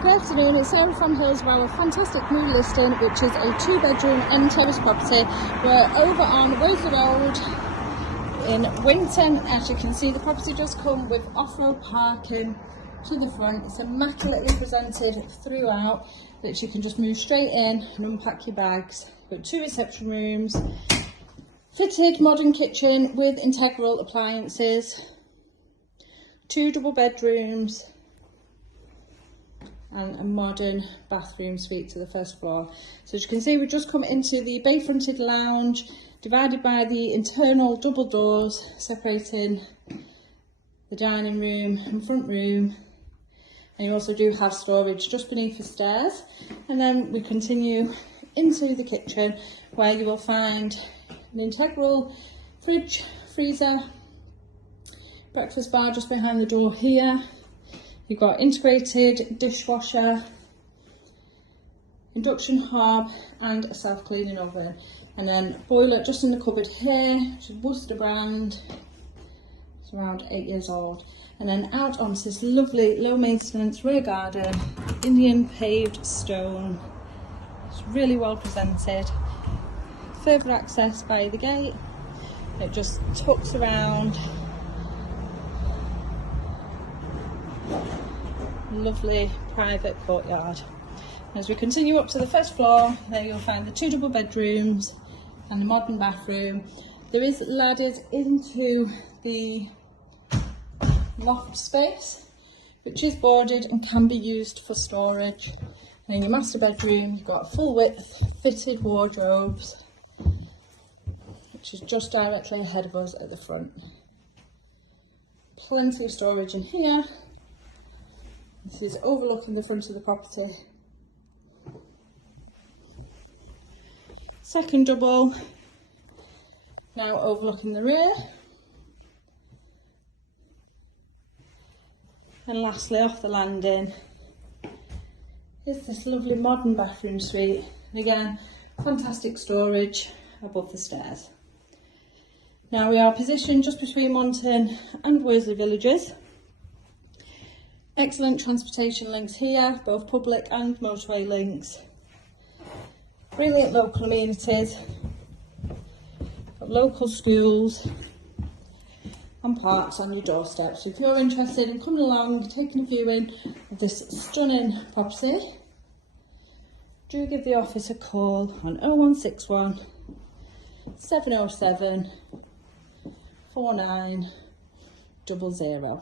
Good afternoon, it's Sarah from Hillsborough, a fantastic new listing which is a 2-bedroom M30 property. We're over on Worsley Road in Winton. As you can see, the property does come with off-road parking to the front. It's immaculately presented throughout, that you can just move straight in and unpack your bags. Got 2 reception rooms, fitted modern kitchen with integral appliances, 2 double bedrooms, and a modern bathroom suite to the first floor. So as you can see, we've just come into the bay fronted lounge, divided by the internal double doors separating the dining room and front room. And you also do have storage just beneath the stairs. And then we continue into the kitchen, where you will find an integral fridge, freezer, breakfast bar just behind the door here. You've got integrated dishwasher, induction hob and a self-cleaning oven. And then boiler just in the cupboard here, which is Worcester brand. It's around 8 years old. And then out onto this lovely low maintenance rear garden, Indian paved stone. It's really well presented. Further access by the gate. It just tucks around. Lovely private courtyard. As we continue up to the first floor, there you'll find the 2 double bedrooms and the modern bathroom. There is ladders into the loft space, which is boarded and can be used for storage. And in your master bedroom, you've got full width fitted wardrobes, which is just directly ahead of us at the front. Plenty of storage in here. This is overlooking the front of the property. Second double, now overlooking the rear. And lastly, off the landing is this lovely modern bathroom suite. And again, fantastic storage above the stairs. Now we are positioned just between Winton and Worsley villages. Excellent transportation links here, both public and motorway links. Brilliant local amenities, got local schools and parks on your doorstep. So if you're interested in coming along and taking a viewing of this stunning property, do give the office a call on 0161 707 4900.